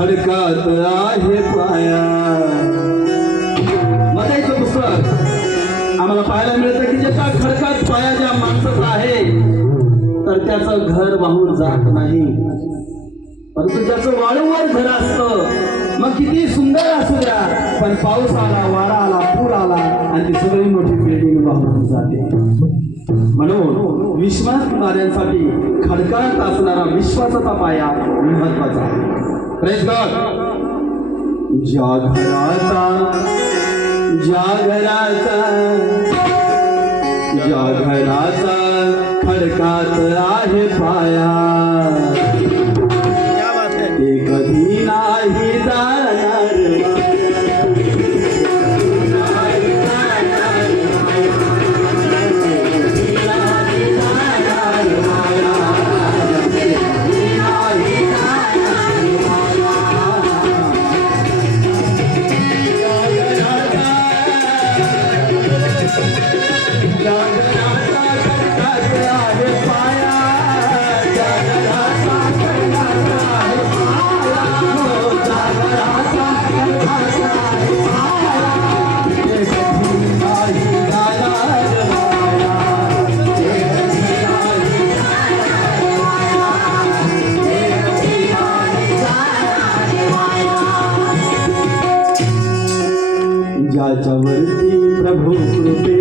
खडकात आहे पाया. मताईचं पुस्तक आम्हाला पाहायला मिळतं की ज्याचा खडकात पाया ज्या माणसाचा आहे तर त्याचं घर वाहून जात नाही, परंतु ज्याचं वाळूवर घर असतं मग किती सुंदर असू द्या पण पाऊस आला, वारा आला, पूर आला आणि ती सगळी मोठी बिल्डिंग वाहून जाते. म्हणून विश्वास करणाऱ्यांसाठी खडकात असणारा विश्वासाचा पाया महत्वाचा आहे. Praise God. ज्या घराचा खडकात आहे पाया ते कधी नाही जाणार. ज्याच्यावरती प्रभू कृपे